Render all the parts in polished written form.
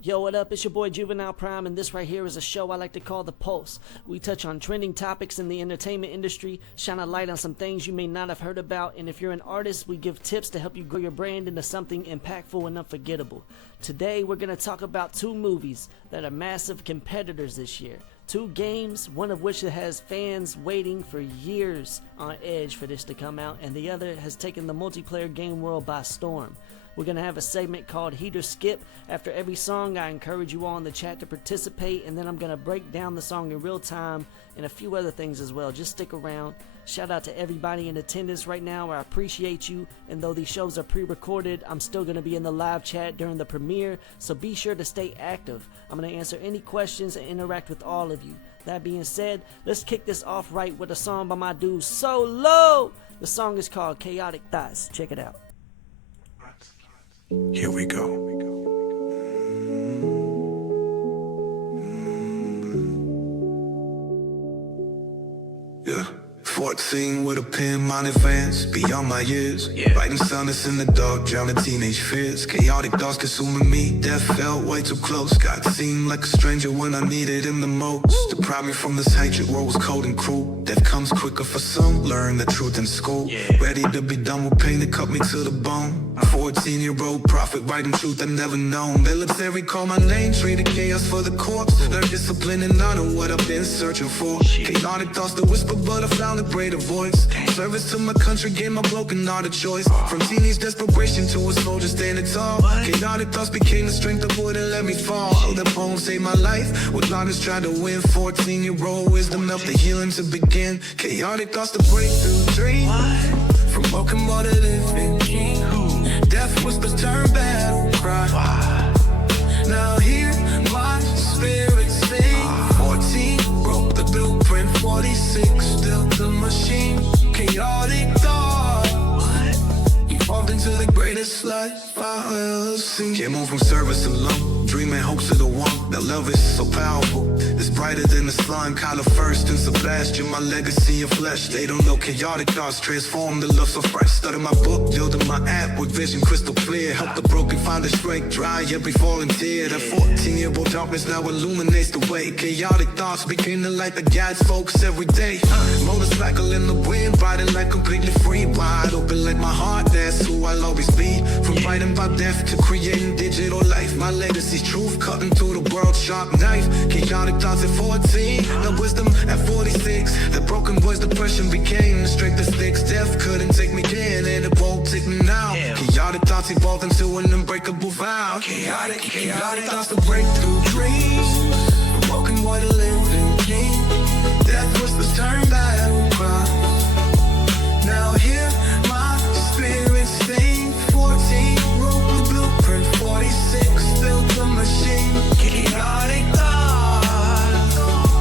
Yo, what up? It's your boy Juvenile Prime, and this right here is a show I like to call The Pulse. We touch on trending topics in the entertainment industry, shine a light on some things you may not have heard about, and if you're an artist, we give tips to help you grow your brand into something impactful and unforgettable. Today, we're going to talk about two movies that are massive competitors this year. Two games, one of which has fans waiting for years on edge for this to come out, and the other has taken the multiplayer game world by storm. We're going to have a segment called Heat or Skip. After every song, I encourage you all in the chat to participate, and then I'm going to break down the song in real time and a few other things as well. Just stick around. Shout out to everybody in attendance right now. I appreciate you, and though these shows are pre-recorded, I'm still going to be in the live chat during the premiere, so be sure to stay active. I'm going to answer any questions and interact with all of you. That being said, let's kick this off right with a song by my dude Solo. The song is called Chaotic Thoughts. Check it out. Here we go. Yeah. 14 with a pen, mine advanced, beyond my years. Writing silence in the dark, drowning teenage fears. Chaotic thoughts consuming me, death felt way too close. God seemed like a stranger when I needed him the most. Deprive me from this hatred, world was cold and cruel. Death comes quicker for some, learn the truth in school. Ready to be done with pain that cut me to the bone. 14-year-old prophet writing truth I never known. Their lips they recall my name, traded chaos for the corpse. Learn discipline and honor what I've been searching for. Chaotic thoughts that whisper, but I found a greater voice. Service to my country gave my broken heart a choice. From teenage desperation to a soldier standing tall. Chaotic thoughts became the strength that wouldn't let me fall. The poem saved my life, what artists tried to win. 14-year-old wisdom helped the healing to begin. Chaotic thoughts to break through dream. From broken water living king. Death whispers turn battle cry. Now hear my spirit sing. 14 broke the blueprint. 46 still the machine. Chaotic thought evolved into the greatest life I've ever seen. Came home from service alone, dreaming hopes of the one. That love is so powerful, it's brighter than the slime. Kyla first and Sebastian, my legacy of flesh. They don't know chaotic thoughts transform the love so fresh. Started my book, building my app with vision crystal clear. Help the broken find their strength, dry every falling tear. That 14-year-old darkness now illuminates the way. Chaotic thoughts became the light that guides folks every day. Motorcycle in the wind, riding like completely free. Wide open like my heart, that's who I'll always be. From writing about death to creating digital life. My legacy's truth, cutting through the world's sharp knife. Chaotic thoughts at 14, the wisdom at 46. The broken voice depression became the strength that sticks. Death couldn't take me then, and it won't take me now. Chaotic thoughts evolved into an unbreakable vow. Chaotic thoughts to break through dreams. The broken water living king. Death whispers turn battle cry. Now hear my spirit sing. 14 wrote the blueprint. 46 built the machine. Chaotic thoughts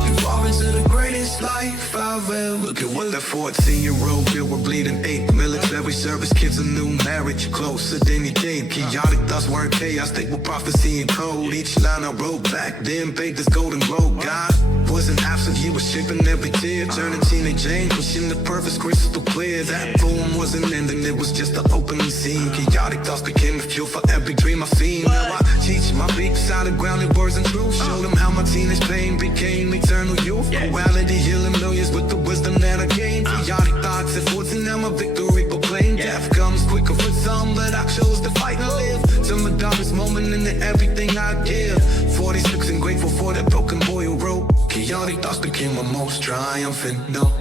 evolve into the greatest life I've ever. Look at what that 14-year-old built. We're bleeding 8 military service, kids a new marriage, closer than you think. Chaotic thoughts weren't chaos, they were prophecy and code. Each line I wrote back then paved this golden road. God wasn't absent, he was shaping every tear. Turning teenage angel, pushing the purpose crystal clear. That poem wasn't ending, it was just the opening scene. Chaotic thoughts became the fuel for every dream I've seen. Now I teach my beats out of grounded words and truth. Show them how my teenage pain became eternal youth. Duality healing millions with the wisdom that I gained. Chaotic thoughts at 14, now my victory proclaimed. Death comes quicker for some, but I chose to fight and live. To my darkest moment into everything I give. 46 and grateful for that broken boy who wrote. Chaotic thoughts became my most triumphant note.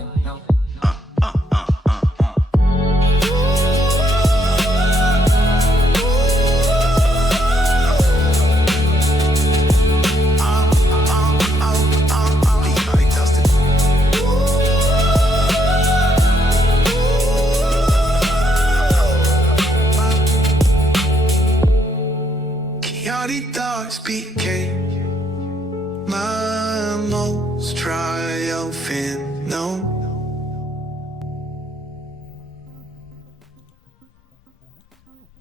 chaotic thoughts became my most triumphant no.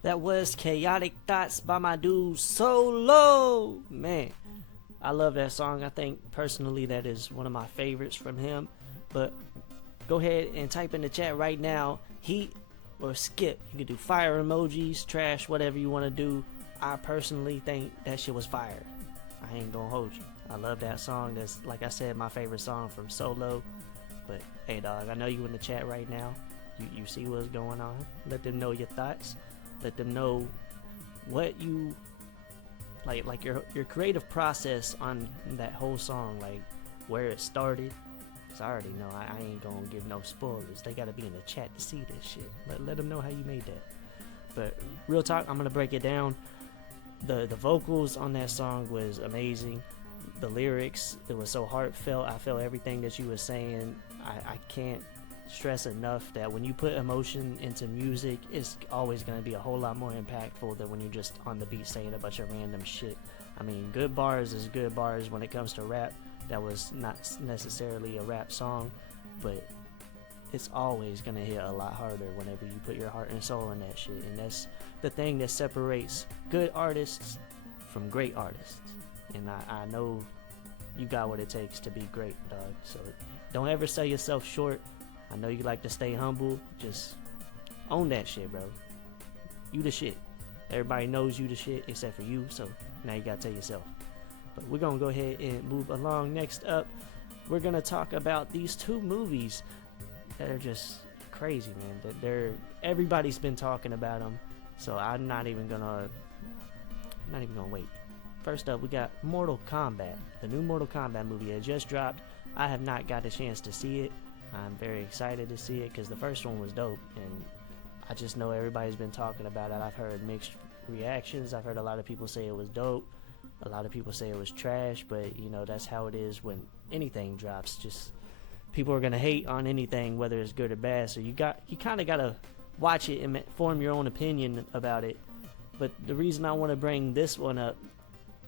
That was Chaotic Thoughts by my dude Solo. Man, I love that song. I think personally that is one of my favorites from him. But go ahead and type in the chat right now, heat or skip. You can do fire emojis, trash, whatever you want to do. I personally think that shit was fire. I ain't gonna hold you. I love that song. That's, like I said, my favorite song from Solo. But hey dog, I know you in the chat right now. You see what's going on. Let them know your thoughts. Let them know what you like your creative process on that whole song, like where it started. Cause I already know I ain't gonna give no spoilers. They gotta be in the chat to see this shit. Let them know how you made that. But real talk, I'm gonna break it down. The vocals on that song was amazing. The lyrics, it was so heartfelt. I felt everything that you were saying. I can't stress enough that when you put emotion into music, it's always going to be a whole lot more impactful than when you're just on the beat saying a bunch of random shit. I mean, good bars is good bars when it comes to rap. That was not necessarily a rap song, but it's always going to hit a lot harder whenever you put your heart and soul in that shit. And that's the thing that separates good artists from great artists. And I know you got what it takes to be great, dog. So don't ever sell yourself short. I know you like to stay humble. Just own that shit, bro. You the shit. Everybody knows you the shit except for you, so now you gotta tell yourself. But we're gonna go ahead and move along. Next up, we're gonna talk about these two movies that are just crazy, man. That everybody's been talking about them, so I'm not even gonna wait. First up, we got Mortal Kombat. The new Mortal Kombat movie has just dropped. I have not got a chance to see it. I'm very excited to see it because the first one was dope, and I just know everybody's been talking about it. I've heard mixed reactions. I've heard a lot of people say it was dope. A lot of people say it was trash, but you know, that's how it is when anything drops. Just people are gonna hate on anything, whether it's good or bad. So you kind of gotta watch it and form your own opinion about it. But the reason I want to bring this one up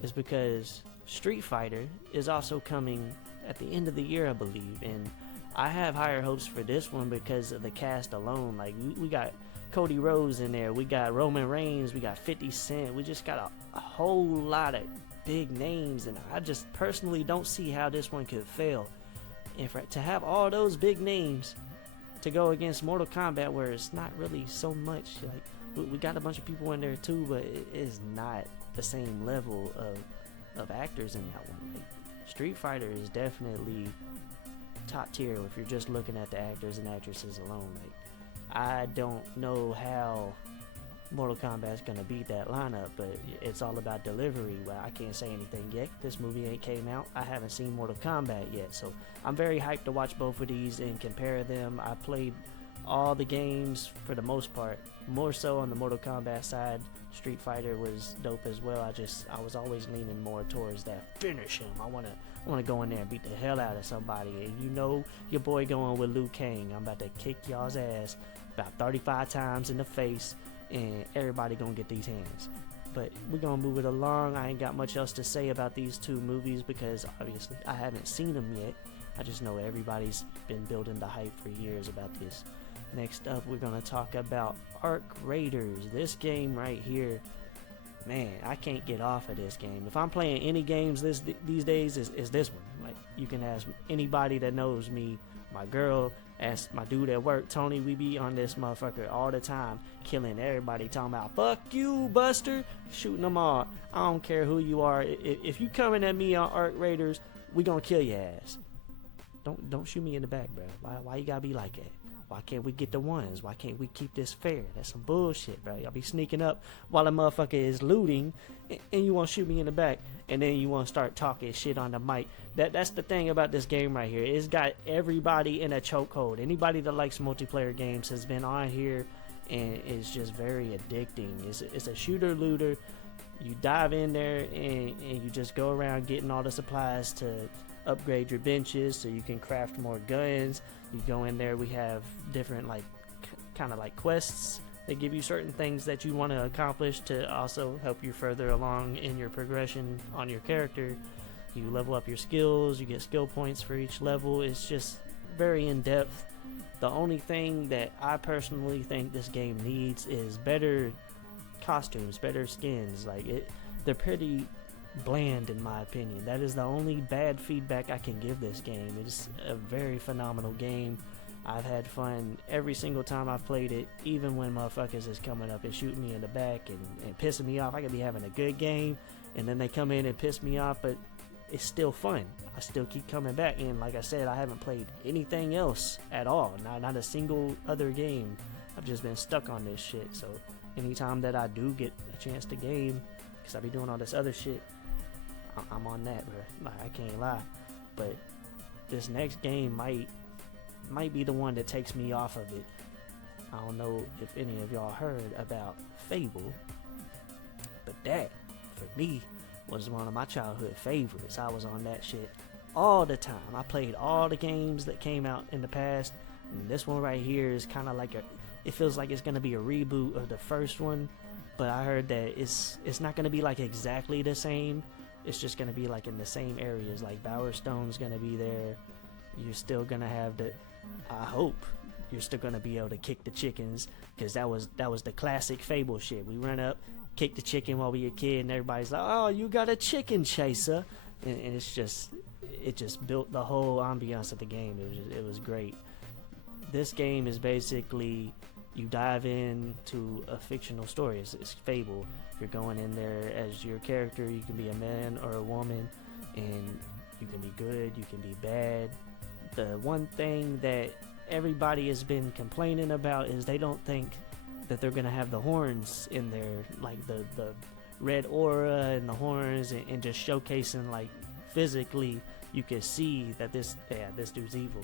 is because Street Fighter is also coming at the end of the year, I believe, and I have higher hopes for this one because of the cast alone. Like, we got Cody Rhodes in there, we got Roman Reigns, we got 50 Cent, we just got a whole lot of big names, and I just personally don't see how this one could fail. And to have all those big names to go against Mortal Kombat, where it's not really so much, like, we got a bunch of people in there too, but it is not the same level of actors in that one. Like, Street Fighter is definitely top tier if you're just looking at the actors and actresses alone. Like, I don't know how Mortal Kombat's gonna beat that lineup, but it's all about delivery. Well, I can't say anything yet. This movie ain't came out. I haven't seen Mortal Kombat yet, so I'm very hyped to watch both of these and compare them. I played all the games for the most part, more so on the Mortal Kombat side. Street Fighter was dope as well. I was always leaning more towards that finish him. I wanna go in there and beat the hell out of somebody. And you know your boy going with Liu Kang. I'm about to kick y'all's ass about 35 times in the face, and everybody gonna get these hands. But we're gonna move it along. I ain't got much else to say about these two movies because obviously I haven't seen them yet. I just know everybody's been building the hype for years about this. Next up, we're gonna talk about Arc Raiders. This game right here, man, I can't get off of this game. If I'm playing any games these days, is this one. Like, you can ask anybody that knows me, my girl, ask my dude at work, Tony. We be on this motherfucker all the time, killing everybody, talking about fuck you, Buster, shooting them all. I don't care who you are. If you coming at me on Arc Raiders, we gonna kill your ass. Don't shoot me in the back, bro. Why you gotta be like that? Why can't we get the ones? Why can't we keep this fair? That's some bullshit, bro. Y'all be sneaking up while a motherfucker is looting, and you want to shoot me in the back, and then you want to start talking shit on the mic. That's the thing about this game right here. It's got everybody in a chokehold. Anybody that likes multiplayer games has been on here, and it's just very addicting. It's a shooter-looter. You dive in there, and you just go around getting all the supplies to upgrade your benches so you can craft more guns. You go in there, we have different kind of like quests They give you certain things that you want to accomplish to also help you further along in your progression on your character. You level up your skills, you get skill points for each level. It's just very in-depth. The only thing that I personally think this game needs is better costumes, better skins. They're pretty bland in my opinion. That is the only bad feedback I can give this game. It's a very phenomenal game. I've had fun every single time I've played it, even when motherfuckers is coming up and shooting me in the back and pissing me off. I could be having a good game, and then they come in and piss me off, but it's still fun. I still keep coming back, and like I said, I haven't played anything else at all. Not a single other game. I've just been stuck on this shit, so anytime that I do get a chance to game, because I be doing all this other shit, I'm on that, bro. I can't lie. But this next game might be the one that takes me off of it. I don't know if any of y'all heard about Fable, but that, for me, was one of my childhood favorites. I was on that shit all the time. I played all the games that came out in the past, and this one right here is kind of like it feels like it's gonna be a reboot of the first one, but I heard that it's not gonna be like exactly the same. It's just gonna be like in the same areas. Like Bowerstone's gonna be there. You're still gonna have I hope you're still gonna be able to kick the chickens, because that was the classic Fable shit. We run up, kick the chicken while we were a kid, and everybody's like, "Oh, you got a chicken chaser," and it just built the whole ambiance of the game. It was great. This game is basically, you dive into a fictional story. It's Fable. You're going in there as your character. You can be a man or a woman, and you can be good, you can be bad. The one thing that everybody has been complaining about is they don't think that they're gonna have the horns in there, like the red aura and the horns, and just showcasing, like, physically you can see that this dude's evil.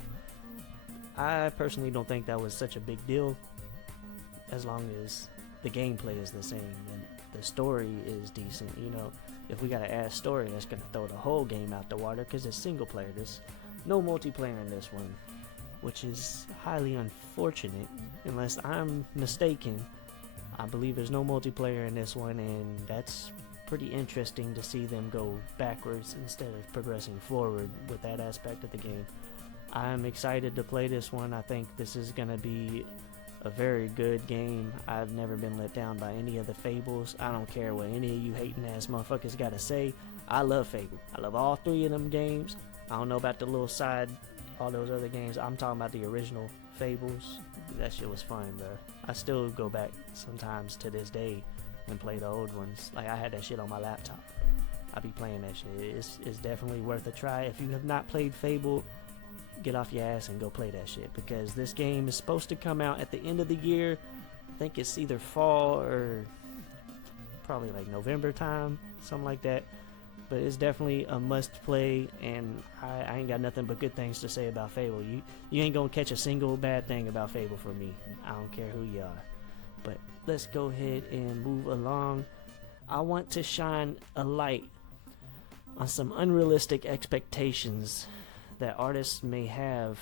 I personally don't think that was such a big deal, as long as the gameplay is the same and the story is decent. If we gotta add story, that's gonna throw the whole game out the water, because it's single player. There's no multiplayer in this one, which is highly unfortunate. Unless I'm mistaken, I believe there's no multiplayer in this one, and that's pretty interesting to see them go backwards instead of progressing forward with that aspect of the game. I'm excited to play this one. I think this is gonna be a very good game. I've never been let down by any of the Fables. I don't care what any of you hating ass motherfuckers gotta say. I love Fable. I love all three of them games. I don't know about the little side, all those other games. I'm talking about the original Fables. That shit was fun, bro. I still go back sometimes to this day and play the old ones. Like, I had that shit on my laptop. I be playing that shit. It's definitely worth a try. If you have not played Fable, get off your ass and go play that shit, because this game is supposed to come out at the end of the year. I think it's either fall or probably like November time, something like that. But it's definitely a must play, and I ain't got nothing but good things to say about Fable. You ain't gonna catch a single bad thing about Fable from me. I don't care who you are. But let's go ahead and move along. I want to shine a light on some unrealistic expectations that artists may have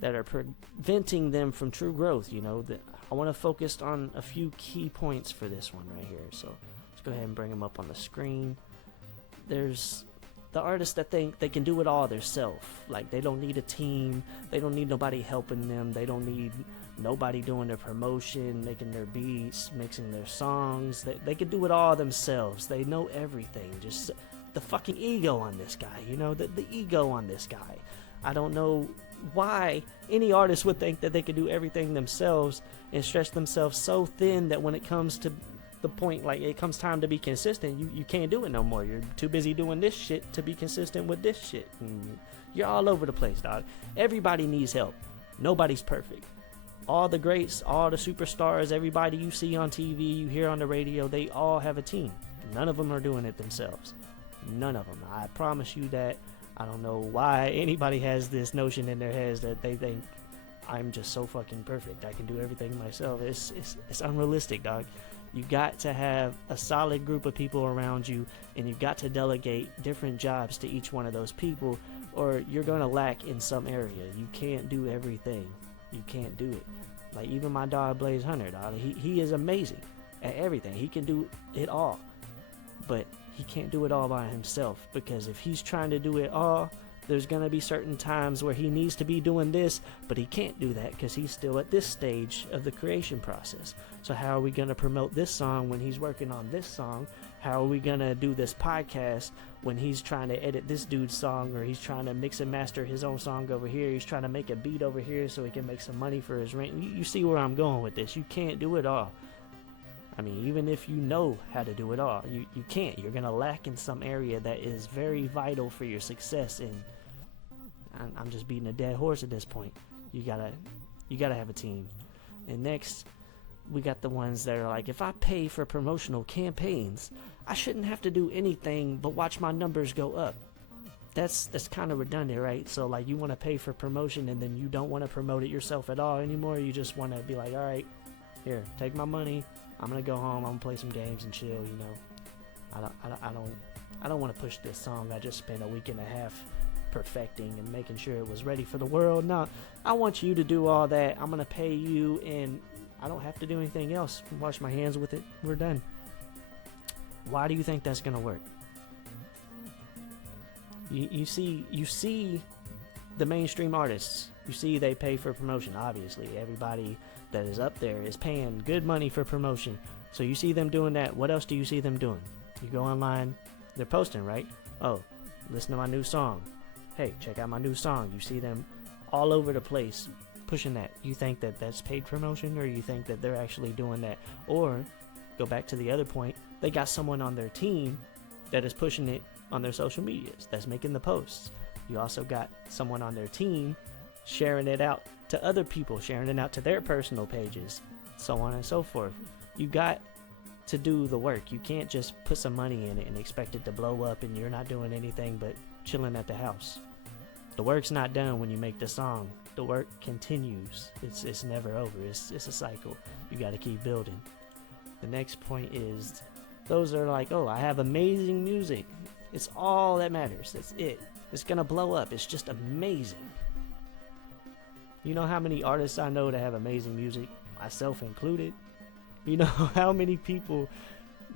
that are preventing them from true growth. I want to focus on a few key points for this one right here. So let's go ahead and bring them up on the screen. There's the artists that think they can do it all themselves. Like, they don't need a team, they don't need nobody helping them, they don't need nobody doing their promotion, making their beats, mixing their songs. They can do it all themselves. They know everything. Just the fucking ego on this guy, the ego on this guy. I don't know why any artist would think that they could do everything themselves and stretch themselves so thin that when it comes to the point, like, it comes time to be consistent, you can't do it no more. You're too busy doing this shit to be consistent with this shit. And you're all over the place, dog. Everybody needs help. Nobody's perfect. All the greats, all the superstars, everybody you see on TV, you hear on the radio, they all have a team. None of them are doing it themselves. None of them. I promise you that. I don't know why anybody has this notion in their heads that they think I'm just so fucking perfect, I can do everything myself. It's unrealistic, dog. You got to have a solid group of people around you, and you got to delegate different jobs to each one of those people, or you're going to lack in some area. You can't do everything. You can't do it. Like, even my dog Blaze Hunter, dog, he is amazing at everything. He can do it all, but he can't do it all by himself, because if he's trying to do it all, there's going to be certain times where he needs to be doing this, but he can't do that because he's still at this stage of the creation process. So how are we going to promote this song when he's working on this song? How are we going to do this podcast when he's trying to edit this dude's song, or he's trying to mix and master his own song over here? He's trying to make a beat over here so he can make some money for his rent. You see where I'm going with this. You can't do it all. I mean, even if you know how to do it all, you can't. You're going to lack in some area that is very vital for your success. And I'm just beating a dead horse at this point. You gotta have a team. And next, we got the ones that are like, if I pay for promotional campaigns, I shouldn't have to do anything but watch my numbers go up. That's kind of redundant, right? So like, you want to pay for promotion and then you don't want to promote it yourself at all anymore. You just want to be like, all right, here, take my money. I'm gonna go home. I'm gonna play some games and chill. You know, I don't want to push this song I just spent a week and a half perfecting and making sure it was ready for the world. No, I want you to do all that. I'm gonna pay you, and I don't have to do anything else. Wash my hands with it. We're done. Why do you think that's gonna work? You see the mainstream artists. You see they pay for promotion. Obviously, everybody that is up there is paying good money for promotion. So you see them doing that. What else do you see them doing? You go online, they're posting, right? Oh, listen to my new song. Hey, check out my new song. You see them all over the place pushing that. You think that that's paid promotion, or you think that they're actually doing that? Or, go back to the other point, they got someone on their team that is pushing it on their social medias, that's making the posts. You also got someone on their team sharing it out to other people, sharing it out to their personal pages, so on and so forth. You got to do the work. You can't just put some money in it and expect it to blow up and you're not doing anything but chilling at the house. The work's not done when you make the song. The work continues. It's never over. It's a cycle. You got to keep building. The next point is, those are like, oh, I have amazing music. It's all that matters. That's it. It's gonna blow up. It's just amazing. You know how many artists I know that have amazing music, myself included? You know how many people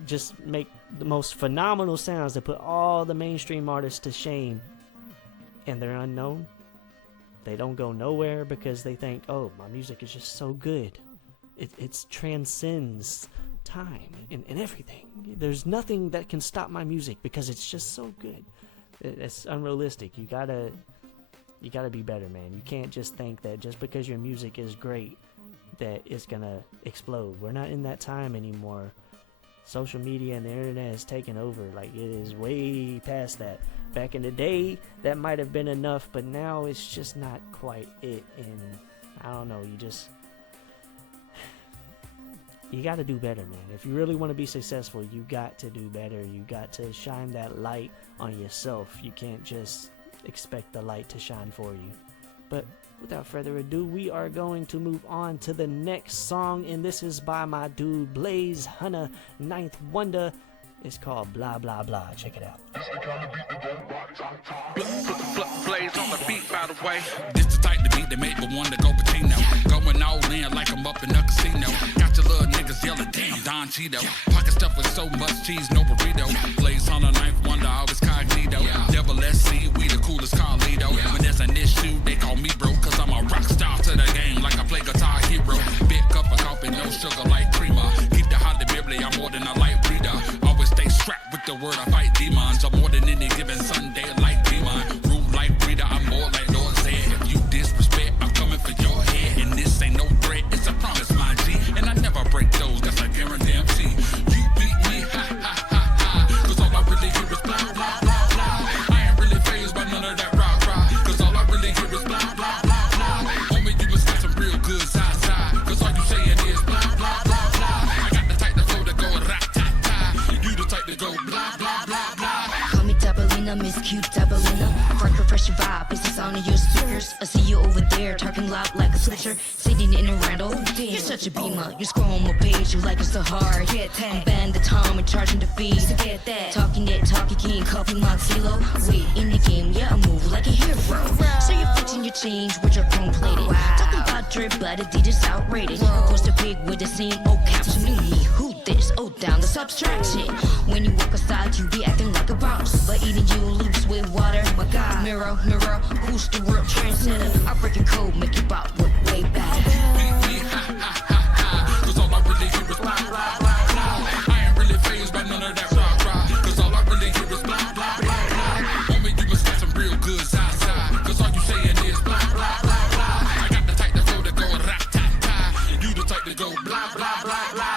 just make the most phenomenal sounds that put all the mainstream artists to shame, and they're unknown? They don't go nowhere because they think, oh, my music is just so good. It transcends time and everything. There's nothing that can stop my music because it's just so good. It's unrealistic. You gotta be better, man. You can't just think that just because your music is great that it's gonna explode. We're not in that time anymore. Social media and the internet has taken over. Like, it is way past that. Back in the day, that might have been enough, but now it's just not quite it. And I don't know, you got to do better, man. If you really want to be successful, you got to do better. You got to shine that light on yourself. You can't just expect the light to shine for you. But without further ado, we are going to move on to the next song, and this is by my dude Blaze Hunter, Ninth Wonder. It's called Blah Blah Blah. Check it out. Blaze on the beat, by the way. This the type of beat that made me want to go Patino. Going all in like I'm up in a casino. Got your little niggas yelling, damn, Don Cheeto. Pocket stuff with so much cheese, no burrito. Blaze on the Ninth Wonder, always cognito. Double SC, we the coolest Carlito. When there's an issue, they call me bro, cause I'm a rock star to the game like I play Guitar Hero. Big cup of coffee, no sugar like creamer. Keep the Holly Bibli, I'm more than a light breeder. Always stay strapped with the word, I fight demons. I'm more than any given Sunday like demon. Rule like breeder, I'm more like Lord said. If you disrespect, I'm coming for your head. And this ain't no threat, it's a promise, my G. And I never break those, that's like guarantee MC. You beat me, ha ha ha ha. Cause all I really hear is blah blah blah blah. I ain't really fazed by none of that rah rah. Cause all I really hear is blah blah blah blah. Homie, you must got some real good side side. Cause all you saying is blah blah blah blah. I got the type to flow to go rat-tat-tat. You the type to go blah blah blah blah. Call me Dabalina, Miss Cute Dabalina. Refresh your vibe, it's the sound of your speakers. I see you over there, talking loud like a switcher. Sitting in a Randall, you're such a beamer. You scroll on my page, you like it so hard. Get that. I'm band the time and charging the fees. So get that. Talking that, talking king, coffee Moxilo. Wait, in the game, yeah, I move like a hero. So you're fixing your change with your chrome plated. Wow. Talking about drip, but Adidas outrated. Post a pig with the same old caption. New me, who this? Oh, down the subtraction. When you walk outside, you be acting like a boss, but eating you loops with water. My God, mirror, mirror, who's the real trendsetter? I break your code, make you bop with way better. Cause all I really hear is blah, blah, blah, blah. I ain't really fazed by none of that rah, rah. Cause all I really hear is blah, blah, blah, blah. Homie, you must got some real good side. Cause all you saying is blah, blah, blah, blah. I got the type to flow that go rat-tat-tat. You the type to go blah, blah, blah, blah.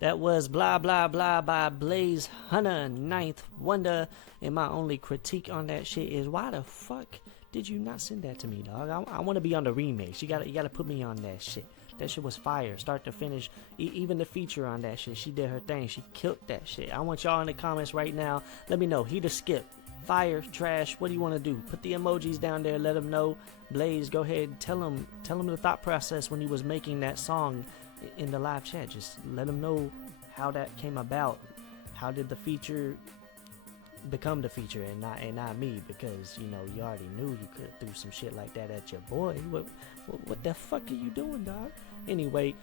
That was Blah Blah Blah by Blaze Hunter, Ninth Wonder. And my only critique on that shit is, why the fuck did you not send that to me, dog? I want to be on the remix. You gotta put me on that shit. That shit was fire, start to finish. Even the feature on that shit, she did her thing. She killed that shit. I want y'all in the comments right now. Let me know. Heat or skip, fire, trash. What do you want to do? Put the emojis down there. Let them know. Blaze, go ahead and tell him the thought process when he was making that song in the live chat. Just let them know how that came about. How did the feature become the feature and not me? Because you already knew you could have threw some shit like that at your boy. What the fuck are you doing, dog? Anyway,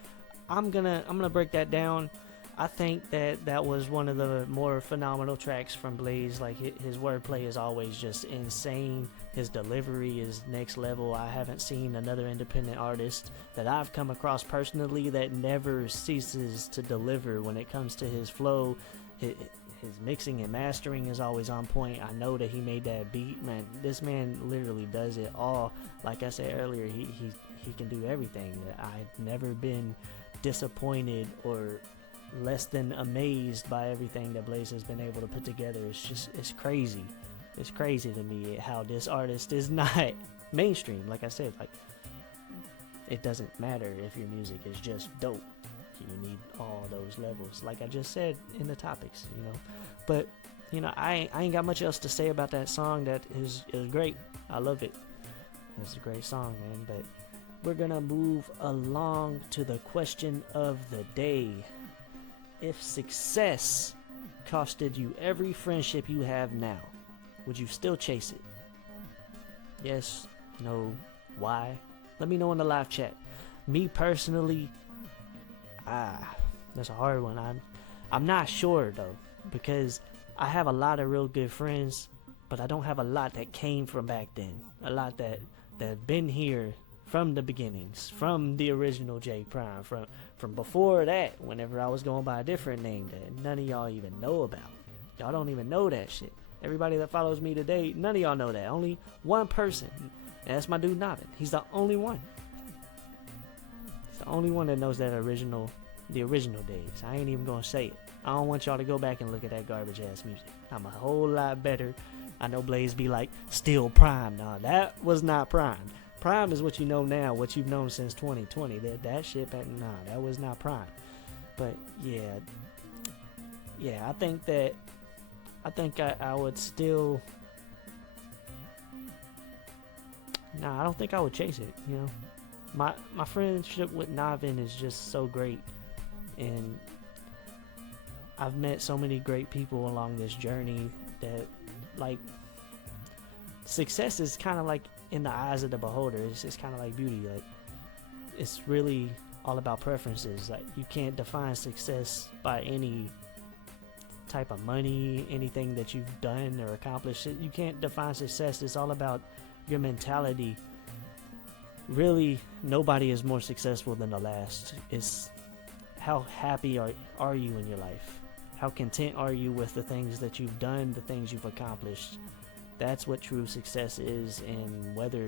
I'm gonna break that down. I think that was one of the more phenomenal tracks from Blaze. Like, his wordplay is always just insane. His delivery is next level. I haven't seen another independent artist that I've come across personally that never ceases to deliver when it comes to his flow. His mixing and mastering is always on point. I know that he made that beat, man. This man literally does it all. Like I said earlier, he can do everything. I've never been disappointed or less than amazed by everything that Blaze has been able to put together. It's crazy. It's crazy to me how this artist is not mainstream. Like I said, like, it doesn't matter if your music is just dope. You need all those levels, like I just said in the topics, But I ain't got much else to say about that song. That is great. I love it. It's a great song, man. But we're gonna move along to the question of the day. If success costed you every friendship you have now, would you still chase it? Yes, no, why? Let me know in the live chat. Me personally, that's a hard one. I'm not sure though, because I have a lot of real good friends, but I don't have a lot that came from back then. A lot that been here from the beginnings, from the original J Prime, from before that, whenever I was going by a different name that none of y'all even know about. Y'all don't even know that shit. Everybody that follows me today, none of y'all know that. Only one person, and that's my dude Navin. He's the only one. He's the only one that knows the original days. I ain't even gonna say it. I don't want y'all to go back and look at that garbage ass music. I'm a whole lot better. I know Blaze be like, still Prime. Nah, that was not Prime. Prime is what you know now, what you've known since 2020. That shit, that was not Prime. But yeah, I think I would still. Nah, I don't think I would chase it. My friendship with Navin is just so great, and I've met so many great people along this journey that, like, success is kind of like in the eyes of the beholder. It's kind of like beauty. Like, it's really all about preferences. Like, you can't define success by any type of money, anything that you've done or accomplished. You can't define success. It's all about your mentality. Really, nobody is more successful than the last. It's how happy are you in your life? How content are you with the things that you've done, the things you've accomplished? That's what true success is, and whether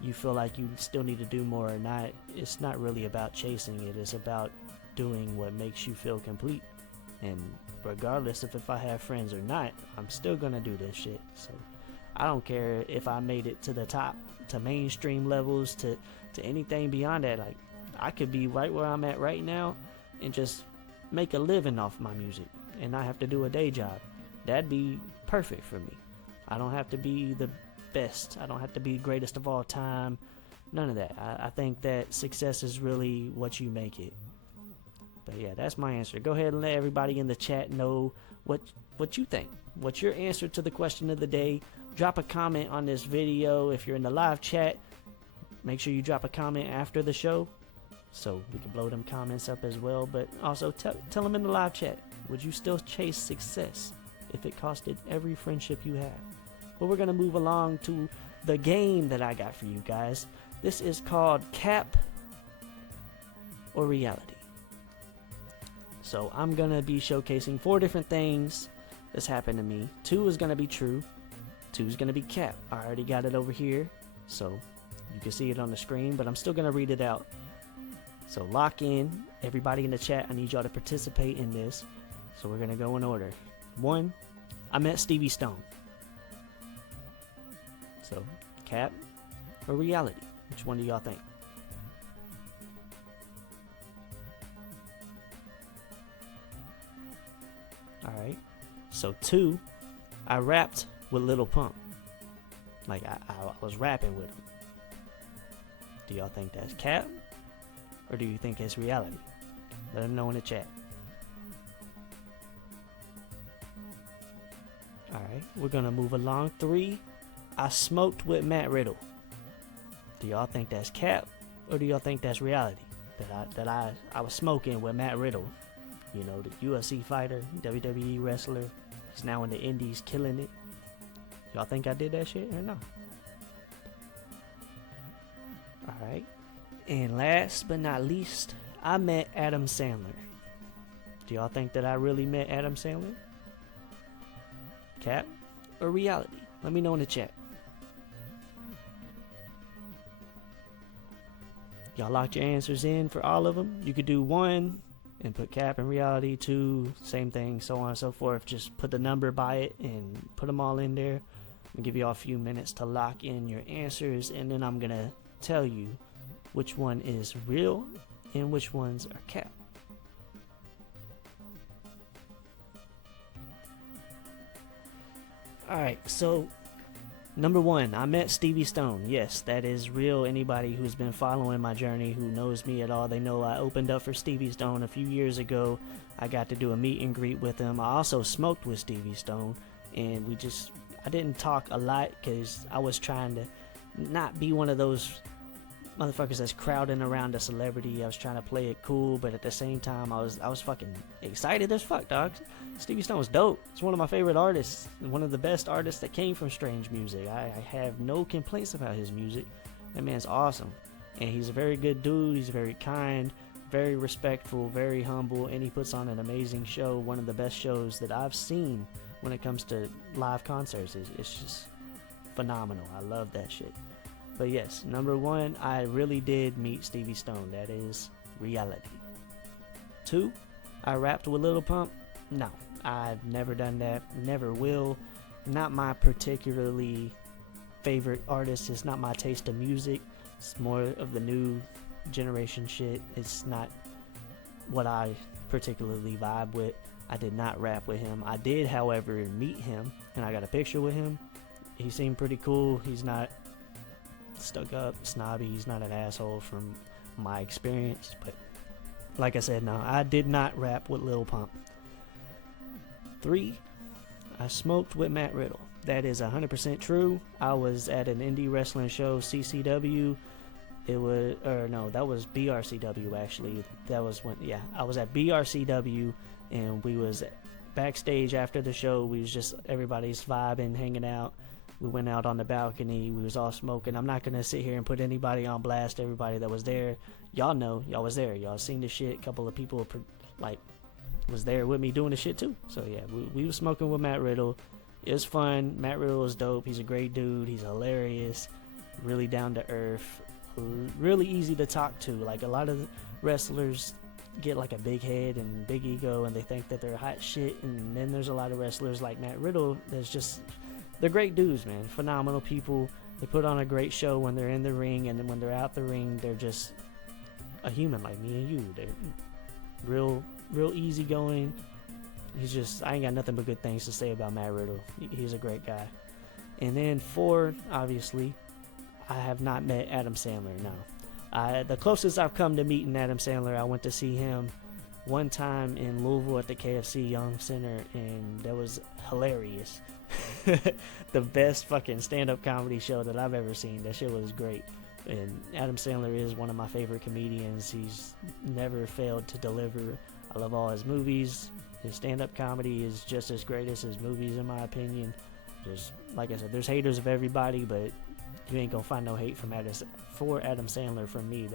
you feel like you still need to do more or not, it's not really about chasing it. It's about doing what makes you feel complete. And regardless of if I have friends or not, I'm still gonna do this shit. So I don't care if I made it to the top, to mainstream levels, to anything beyond that. Like, I could be right where I'm at right now and just make a living off my music and not have to do a day job. that'd be perfect for me. I don't have to be the best. I don't have to be greatest of all time. None of that. I think that success is really what you make it. But yeah, that's my answer. Go ahead and let everybody in the chat know what you think. What's your answer to the question of the day? Drop a comment on this video. If you're in the live chat, make sure you drop a comment after the show so we can blow them comments up as well. But also tell them in the live chat, would you still chase success if it costed every friendship you have? Well, we're going to move along to the game that I got for you guys. This is called Cap or Reality. So I'm going to be showcasing 4 different things that's happened to me. 2 is going to be true. 2 is going to be cap. I already got it over here, so you can see it on the screen, but I'm still going to read it out. So lock in. Everybody in the chat, I need y'all to participate in this. So we're going to go in order. 1, I met Stevie Stone. So, cap or reality? Which one do y'all think? Alright. So 2, I rapped with Lil Pump. Like, I was rapping with him. Do y'all think that's cap? Or do you think it's reality? Let them know in the chat. Alright, we're gonna move along. 3, I smoked with Matt Riddle. Do y'all think that's cap? Or do y'all think that's reality? That I was smoking with Matt Riddle. You know, the UFC fighter, WWE wrestler. He's now in the indies killing it. Y'all think I did that shit or not? Alright. And last but not least, I met Adam Sandler. Do y'all think that I really met Adam Sandler? Cap or reality? Let me know in the chat. Y'all locked your answers in for all of them. You could do 1 and put cap and reality, 2, same thing, so on and so forth. Just put the number by it and put them all in there. I'll give you all a few minutes to lock in your answers, and then I'm gonna tell you which one is real and which ones are cap. Alright, so number 1, I met Stevie Stone. Yes, that is real. Anybody who's been following my journey, who knows me at all, they know I opened up for Stevie Stone a few years ago. I got to do a meet and greet with him. I also smoked with Stevie Stone, and I didn't talk a lot because I was trying to not be one of those motherfuckers that's crowding around a celebrity. I was trying to play it cool, but at the same time, I was fucking excited as fuck, dog. Stevie Stone was dope. He's one of my favorite artists, and one of the best artists that came from Strange Music. I have no complaints about his music. That man's awesome, and he's a very good dude. He's very kind, very respectful, very humble, and he puts on an amazing show. One of the best shows that I've seen when it comes to live concerts. It's just phenomenal. I love that shit. But yes, number 1, I really did meet Stevie Stone. That is reality. 2, I rapped with Lil Pump. No, I've never done that. Never will. Not my particularly favorite artist. It's not my taste of music. It's more of the new generation shit. It's not what I particularly vibe with. I did not rap with him. I did, however, meet him, and I got a picture with him. He seemed pretty cool. He's not stuck up, snobby. He's not an asshole from my experience. But like I said, no, I did not rap with Lil Pump. 3, I smoked with Matt Riddle. That is 100% true. I was at an indie wrestling show, CCW. That was BRCW actually. That was when, I was at BRCW, and we was backstage after the show. We was just, everybody's vibing, hanging out. We went out on the balcony. We was all smoking. I'm not gonna sit here and put anybody on blast. Everybody that was there, y'all know, y'all was there. Y'all seen the shit. A couple of people was there with me doing the shit too. So yeah, we was smoking with Matt Riddle. It was fun. Matt Riddle is dope. He's a great dude. He's hilarious. Really down to earth. Really easy to talk to. Like, a lot of wrestlers get like a big head and big ego, and they think that they're hot shit. And then there's a lot of wrestlers like Matt Riddle that's just, they're great dudes, man. Phenomenal people. They put on a great show when they're in the ring, and then when they're out the ring, they're just a human like me and you. They're real easygoing, he's just, I ain't got nothing but good things to say about Matt Riddle. He's a great guy. And then 4, obviously, I have not met Adam Sandler. No, the closest I've come to meeting Adam Sandler, I went to see him one time in Louisville at the KFC Young Center, and that was hilarious. The best fucking stand-up comedy show that I've ever seen. That shit was great. And Adam Sandler is one of my favorite comedians. He's never failed to deliver. I love all his movies. His stand-up comedy is just as great as his movies, in my opinion. Just like I said, there's haters of everybody, but you ain't gonna find no hate from Adam Sandler from me.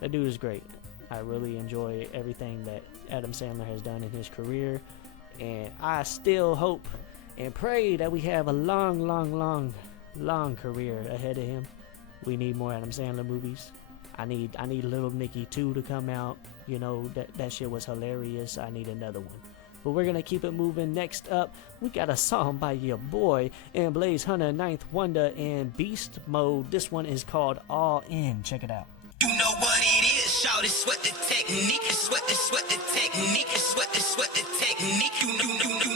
That dude is great. I really enjoy everything that Adam Sandler has done in his career, and I still hope and pray that we have a long career ahead of him. We need more Adam Sandler movies. I need Little Nicky 2 to come out. You know, that shit was hilarious. I need another one. But we're gonna keep it moving. Next up, we got a song by your boy and Blaze Hunter, Ninth Wonder, and Beast Mode. This one is called All In. Check it out. You know what it is, shout it, sweat the technique, sweat the technique, sweat the technique. You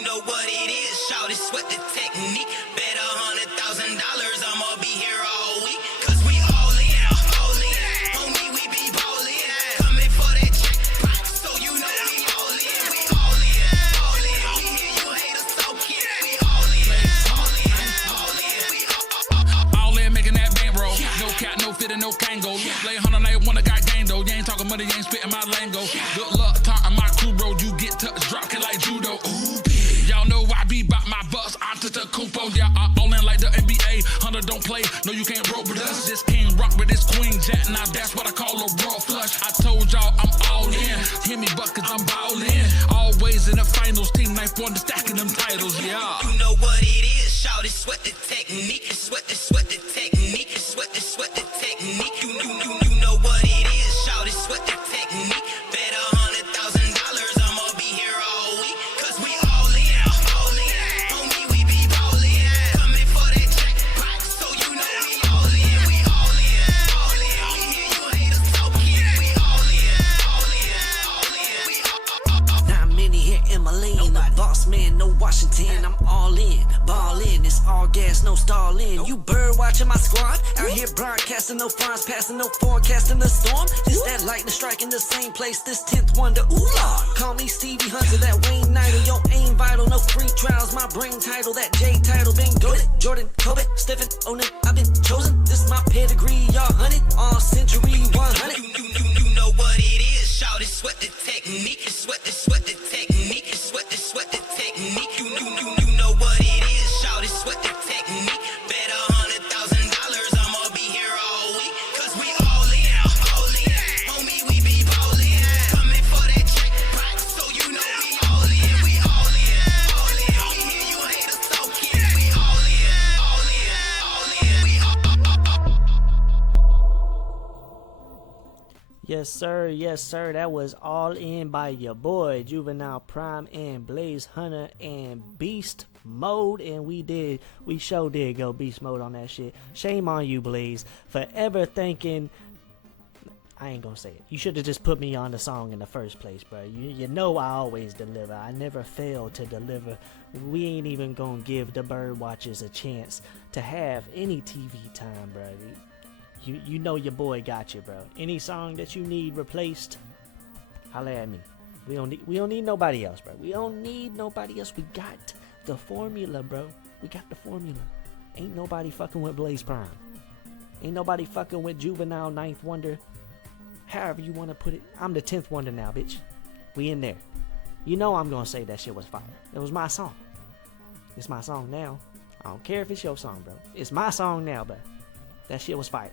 know what it is, shout it, sweat the technique. Bet $100,000, I'ma be here all week. 'Cause we all in, homie, we be ballin'. Coming for that jackpot, so you know we all in. We all in. We hear you haters talking. We all in. All in making that bankroll. No cap, no fit, and no Kango. Play 100 night, wanna got game though. You ain't talking money, you ain't spitting my lingo. Good luck, talking my crew, bro. You get touched, drop it like judo. Ooh, y'all know I be bout my bus. I'm just a cupo. Yeah, I all in like the NBA. Hunter don't play. No, you can't roll with us. This king rock with this queen jet. Now that's what I call a raw flush. I told y'all I'm all in. Hear me buckets, I'm ballin'. Always in the finals. Team Ninth Wonder stacking them titles. Yeah. You know what it is, shout it, sweat the technique, sweat the technique, sweat the technique. You know what it is, shout it, sweat the technique. Bet $100,000, I'ma be here all week. 'Cause we all in, homie, we be ballin'. Coming for that jackpot, so you know we all in. We all in. We hear you haters talking. We all in. Not many here in my lane. No boss man, no Washington. I'm all in, ball in. It's all gas, no stalling. You bird watching my squad out here broadcasting, no fronts passing, no forecasting the storm. It's that lightning striking the same place. This 10th wonder, ooh Lord. Call me Stevie Hunter, that Wayne Idol. Yo, aim vital, no free trials. My brain title, that J title, been goated. Jordan, Kobe, Stephen, Onan, I've been chosen. This my pedigree, y'all hunted all century 100. You know what it is, shout it, sweat the technique, sweat the technique, sweat the technique. You know what it is, shout it, sweat the technique. Bet $100,000, I'ma be here all week. 'Cause we all in, homie, we be ballin'. Coming for that jackpot, so you know we all in. We all in. We hear you haters talking. We all in. We all Yes, sir. That was All In by your boy Juvenile Prime and Blaze Hunter and Beast Mode, and we sure did go beast mode on that shit. Shame on you, Blaze, for ever thinking. I ain't gonna say it. You should have just put me on the song in the first place, bro. You know I always deliver. I never fail to deliver. We ain't even gonna give the bird watchers a chance to have any TV time, bro. You know your boy got you, bro. Any song that you need replaced, holla at me. We don't need nobody else, bro. We don't need nobody else. We got the formula, bro. We got the formula. Ain't nobody fucking with Blaze Prime. Ain't nobody fucking with Juvenile, Ninth Wonder. However you want to put it. I'm the 10th Wonder now, bitch. We in there. You know I'm gonna say that shit was fire. It was my song. It's my song now. I don't care if it's your song, bro. It's my song now, bro. That shit was fire.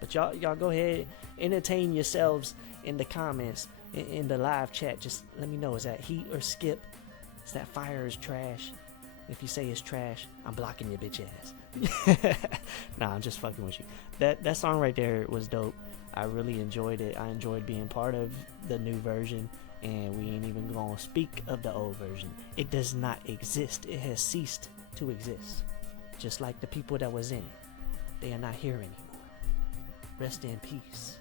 But y'all go ahead, entertain yourselves in the comments, in the live chat. Just let me know, is that heat or skip? Is that fire is trash? If you say it's trash, I'm blocking your bitch ass. Nah, I'm just fucking with you. That song right there was dope. I really enjoyed it. I enjoyed being part of the new version, and we ain't even gonna speak of the old version. It does not exist. It has ceased to exist. Just like the people that was in it. They are not here anymore. Rest in peace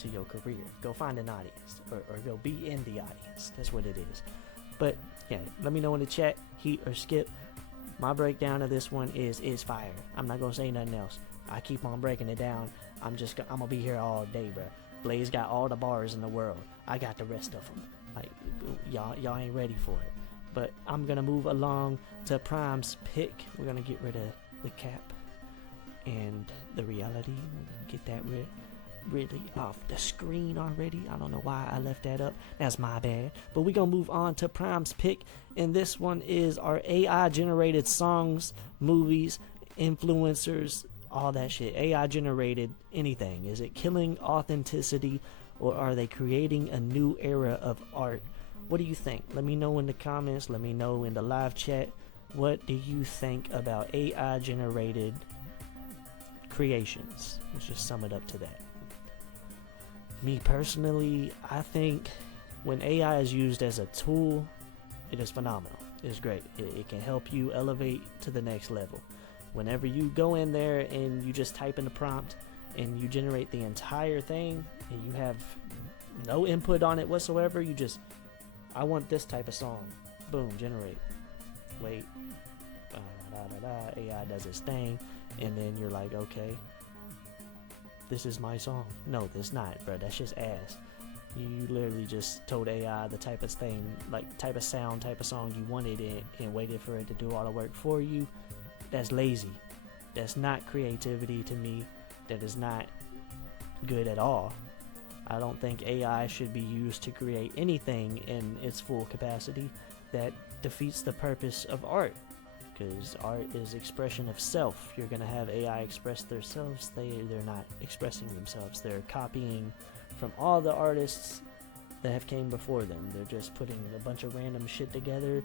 to your career. Go find an audience, or go be in the audience. That's what it is. But yeah, let me know in the chat, Heat or Skip. My breakdown of this one is fire. I'm not gonna say nothing else. I keep on breaking it down. I'm gonna be here all day, bro. Blaze got all the bars in the world. I got the rest of them. Like, y'all ain't ready for it. But I'm gonna move along to Prime's pick. We're gonna get rid of the cap and the reality. Get that really off the screen already. I don't know why I left that up. That's my bad. But we're gonna move on to Prime's pick, and this one is our AI generated songs, movies, influencers, all that shit. AI generated anything. Is it killing authenticity, or are they creating a new era of art? What do you think? Let me know in the comments. Let me know in the live chat. What do you think about AI generated creations? Let's just sum it up to that. Me personally, I think when AI is used as a tool, it is phenomenal. It's great. It can help you elevate to the next level. Whenever you go in there and you just type in the prompt and you generate the entire thing and you have no input on it whatsoever, you just, I want this type of song. Boom, generate. Wait. AI does its thing. And then you're like, okay, this is my song. No, it's not, bro. That's just ass. You literally just told AI the type of thing, like type of sound, type of song you wanted it, and waited for it to do all the work for you. That's lazy. That's not creativity to me. That is not good at all. I don't think AI should be used to create anything in its full capacity. That defeats the purpose of art, because art is expression of self. You're gonna have AI express themselves. They're not expressing themselves. They're copying from all the artists that have came before them. They're just putting a bunch of random shit together,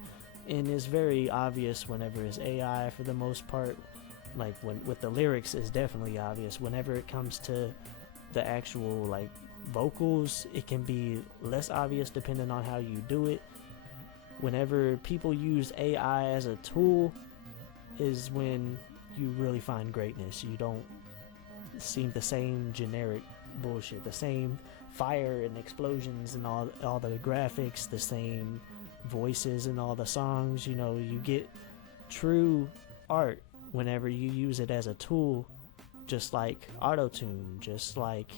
and it's very obvious whenever it's AI for the most part. Like when with the lyrics, it's definitely obvious. Whenever it comes to the actual like vocals, it can be less obvious depending on how you do it. Whenever people use AI as a tool is when you really find greatness. You don't see the same generic bullshit, the same fire and explosions and all the graphics, the same voices and all the songs. You know, you get true art whenever you use it as a tool, just like auto-tune, just like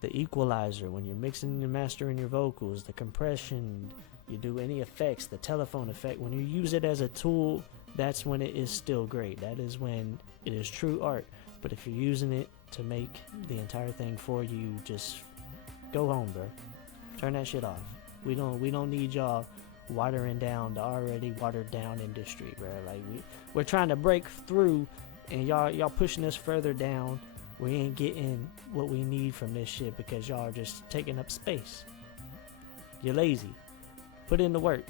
the equalizer when you're mixing and mastering your vocals, the compression, you do any effects, the telephone effect. When you use it as a tool, that's when it is still great. That is when it is true art. But if you're using it to make the entire thing for you, just go home, bro. Turn that shit off. We don't need y'all watering down the already watered down industry, bro. Like we're trying to break through, and y'all pushing us further down. We ain't getting what we need from this shit because y'all are just taking up space. You're lazy. Put in the work.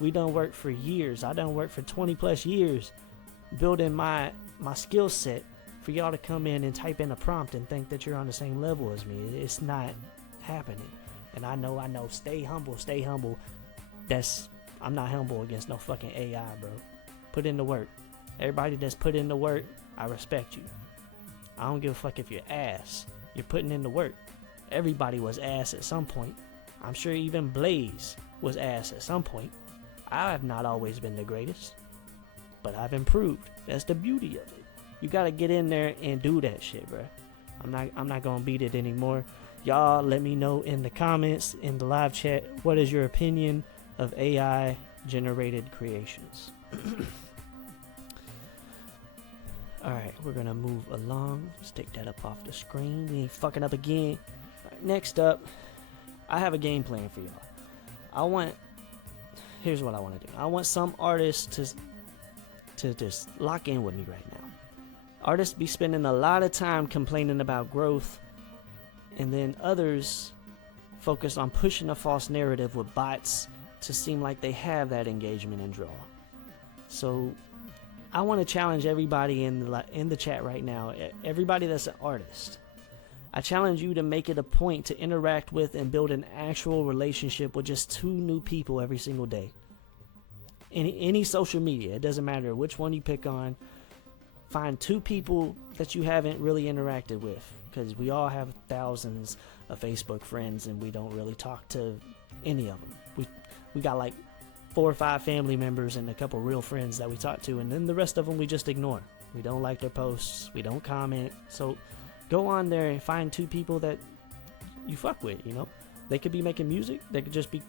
We done work for years. I done work for 20 plus years building my skill set for y'all to come in and type in a prompt and think that you're on the same level as me. It's not happening. And I know. Stay humble. I'm not humble against no fucking AI, bro. Put in the work. Everybody that's put in the work, I respect you. I don't give a fuck if you're ass. You're putting in the work. Everybody was ass at some point. I'm sure even Blaze was ass at some point. I have not always been the greatest, but I've improved. That's the beauty of it. You gotta get in there and do that shit, bro. I'm not gonna beat it anymore. Y'all let me know in the comments, in the live chat, what is your opinion of AI generated creations? Alright, we're gonna move along. Let's take that up off the screen. We ain't fucking up again. Right, next up, I have a game plan for y'all. Here's what I want to do. I want some artists to just lock in with me right now. Artists be spending a lot of time complaining about growth, and then others focus on pushing a false narrative with bots to seem like they have that engagement and draw. So I want to challenge everybody in the chat right now, everybody that's an artist. I challenge you to make it a point to interact with and build an actual relationship with just 2 new people every single day. Any social media, it doesn't matter which one you pick on. Find 2 people that you haven't really interacted with, because we all have thousands of Facebook friends and we don't really talk to any of them. We got like 4 or 5 family members and a couple real friends that we talk to, and then the rest of them we just ignore. We don't like their posts, we don't comment. So go on there and find 2 people that you fuck with, you know. They could be making music, they could just be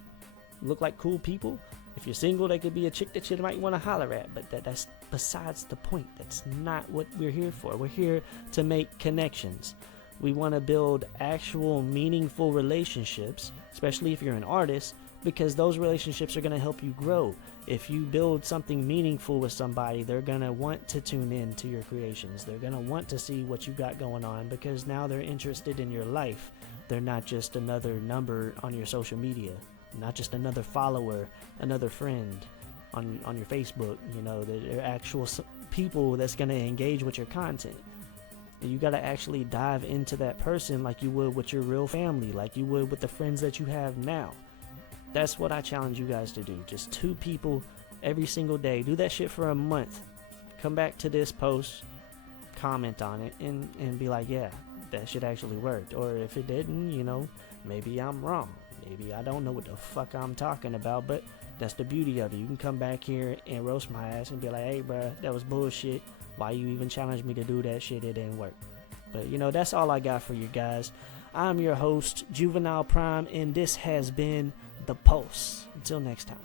look like cool people. If you're single, they could be a chick that you might want to holler at, but that's besides the point. That's not what we're here for. We're here to make connections. We want to build actual meaningful relationships, especially if you're an artist, because those relationships are going to help you grow. If you build something meaningful with somebody, they're going to want to tune in to your creations. They're going to want to see what you got going on, because now they're interested in your life. They're not just another number on your social media, not just another follower, another friend on your Facebook. You know, they're actual people that's going to engage with your content. And you got to actually dive into that person like you would with your real family, like you would with the friends that you have now. That's what I challenge you guys to do. Just 2 people every single day. Do that shit for a month. Come back to this post, comment on it, and be like, yeah, that shit actually worked. Or if it didn't, you know, maybe I'm wrong. Maybe I don't know what the fuck I'm talking about, but that's the beauty of it. You can come back here and roast my ass and be like, hey, bruh, that was bullshit. Why you even challenged me to do that shit? It didn't work. But, you know, that's all I got for you guys. I'm your host, Juvenile Prime, and this has been The Pulse. Until next time.